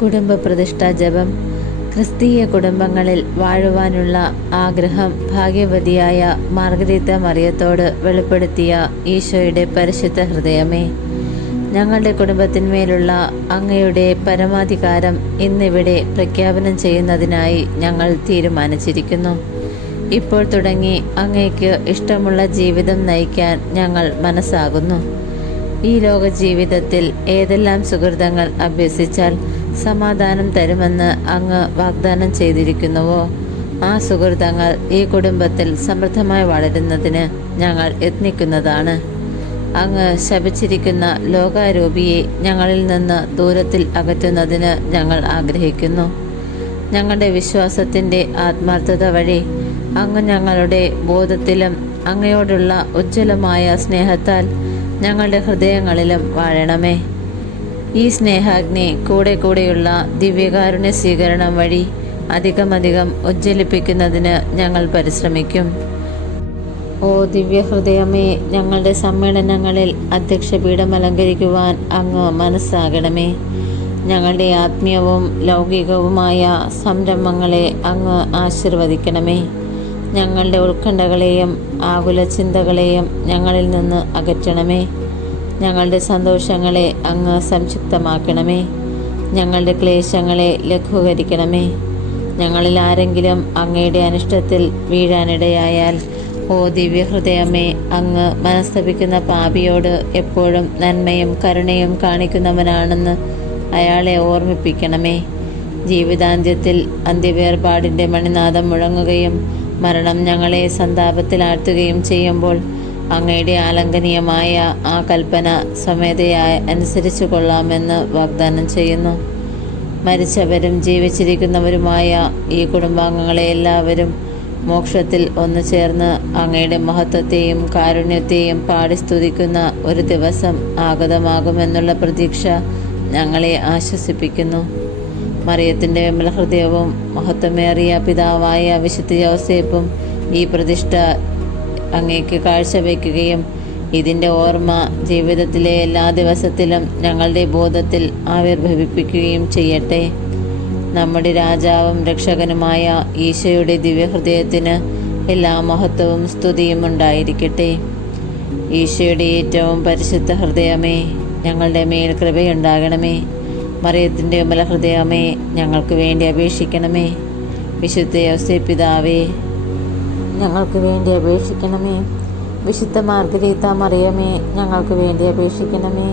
കുടുംബ പ്രതിഷ്ഠാ ജപം. ക്രിസ്തീയ കുടുംബങ്ങളിൽ വാഴുവാനുള്ള ആഗ്രഹം ഭാഗ്യവതിയായ മാർഗരീത്ത മറിയത്തോട് വെളിപ്പെടുത്തിയ ഈശോയുടെ പരിശുദ്ധ ഹൃദയമേ, ഞങ്ങളുടെ കുടുംബത്തിന്മേലുള്ള അങ്ങയുടെ പരമാധികാരം ഇന്നിവിടെ പ്രഖ്യാപനം ചെയ്യുന്നതിനായി ഞങ്ങൾ തീരുമാനിച്ചിരിക്കുന്നു. ഇപ്പോൾ തുടങ്ങി അങ്ങയ്ക്ക് ഇഷ്ടമുള്ള ജീവിതം നയിക്കാൻ ഞങ്ങൾ മനസ്സാകുന്നു. ഈ ലോക ജീവിതത്തിൽ ഏതെല്ലാം സുഹൃതങ്ങൾ അഭ്യസിച്ചാൽ സമാധാനം തരുമെന്ന് അങ്ങ് വാഗ്ദാനം ചെയ്തിരിക്കുന്നുവോ, ആ സുഹൃതങ്ങൾ ഈ കുടുംബത്തിൽ സമൃദ്ധമായി വളരുന്നതിന് ഞങ്ങൾ യത്നിക്കുന്നതാണ്. അങ്ങ് ശപിച്ചിരിക്കുന്ന ലോകാരൂപിയെ ഞങ്ങളിൽ നിന്ന് ദൂരത്തിൽ അകറ്റുന്നതിന് ഞങ്ങൾ ആഗ്രഹിക്കുന്നു. ഞങ്ങളുടെ വിശ്വാസത്തിൻ്റെ ആത്മാർത്ഥത വഴി അങ്ങ് ഞങ്ങളുടെ ബോധത്തിലും അങ്ങയോടുള്ള ഉജ്ജ്വലമായ സ്നേഹത്താൽ ഞങ്ങളുടെ ഹൃദയങ്ങളിലും വാഴണമേ. ഈ സ്നേഹാഗ്നി കൂടെയുള്ള ദിവ്യകാരുണ്യ സ്വീകരണം വഴി അധികമധികം ഉജ്ജ്വലിപ്പിക്കുന്നതിന് ഞങ്ങൾ പരിശ്രമിക്കും. ഓ ദിവ്യഹൃദയമേ, ഞങ്ങളുടെ സമ്മേളനങ്ങളിൽ അധ്യക്ഷപീഠം അലങ്കരിക്കുവാൻ അങ്ങ് മനസ്സാകണമേ. ഞങ്ങളുടെ ആത്മീയവും ലൗകികവുമായ സംരംഭങ്ങളെ അങ്ങ് ആശീർവദിക്കണമേ. ഞങ്ങളുടെ ഉത്കണ്ഠകളെയും ആകുല ചിന്തകളെയും ഞങ്ങളിൽ നിന്ന് അകറ്റണമേ. ഞങ്ങളുടെ സന്തോഷങ്ങളെ അങ്ങ് സംക്ഷിപ്തമാക്കണമേ. ഞങ്ങളുടെ ക്ലേശങ്ങളെ ലഘൂകരിക്കണമേ. ഞങ്ങളിൽ ആരെങ്കിലും അങ്ങയുടെ അനിഷ്ടത്തിൽ വീഴാനിടയായാൽ, ഓ ദിവ്യഹൃദയമേ, അങ്ങ് മനസ്തപിക്കുന്ന പാപിയോട് എപ്പോഴും നന്മയും കരുണയും കാണിക്കുന്നവനാണെന്ന് അയാളെ ഓർമ്മിപ്പിക്കണമേ. ജീവിതാന്ത്യത്തിൽ അന്ത്യവേർപാടിൻ്റെ മണിനാദം മുഴങ്ങുകയും മരണം ഞങ്ങളെ സന്താപത്തിലാഴ്ത്തുകയും ചെയ്യുമ്പോൾ അങ്ങയുടെ ആലംഘനീയമായ ആ കൽപ്പന സ്വമേധയായി അനുസരിച്ചു കൊള്ളാമെന്ന് വാഗ്ദാനം ചെയ്യുന്നു. മരിച്ചവരും ജീവിച്ചിരിക്കുന്നവരുമായ ഈ കുടുംബാംഗങ്ങളെ എല്ലാവരും മോക്ഷത്തിൽ ഒന്നു ചേർന്ന് അങ്ങയുടെ മഹത്വത്തെയും കാരുണ്യത്തെയും പാടി സ്തുതിക്കുന്ന ഒരു ദിവസം ആഗതമാകുമെന്നുള്ള പ്രതീക്ഷ ഞങ്ങളെ ആശ്വസിപ്പിക്കുന്നു. മറിയത്തിൻ്റെ വിമലഹൃദയവും മഹത്വമേറിയ പിതാവായ വിശുദ്ധ യോസേപ്പും ഈ പ്രതിഷ്ഠ അങ്ങേക്ക് കാഴ്ചവെക്കുകയും ഇതിൻ്റെ ഓർമ്മ ജീവിതത്തിലെ എല്ലാ ദിവസത്തിലും ഞങ്ങളുടെ ബോധത്തിൽ ആവിർഭവിപ്പിക്കുകയും ചെയ്യട്ടെ. നമ്മുടെ രാജാവും രക്ഷകനുമായ ഈശോയുടെ ദിവ്യഹൃദയത്തിന് എല്ലാ മഹത്വവും സ്തുതിയും ഉണ്ടായിരിക്കട്ടെ. ഈശോയുടെ ഏറ്റവും പരിശുദ്ധ ഹൃദയമേ, ഞങ്ങളുടെ മേൽ കൃപയുണ്ടാകണമേ. മറിയത്തിൻ്റെ വിമലഹൃദയമേ, ഞങ്ങൾക്ക് വേണ്ടി അപേക്ഷിക്കണമേ. വിശുദ്ധ യോസേപ്പ് പിതാവേ, ഞങ്ങൾക്ക് വേണ്ടി അപേക്ഷിക്കണമേ. വിശുദ്ധ മാർഗരീത്ത മറിയമേ, ഞങ്ങൾക്ക് വേണ്ടി അപേക്ഷിക്കണമേ.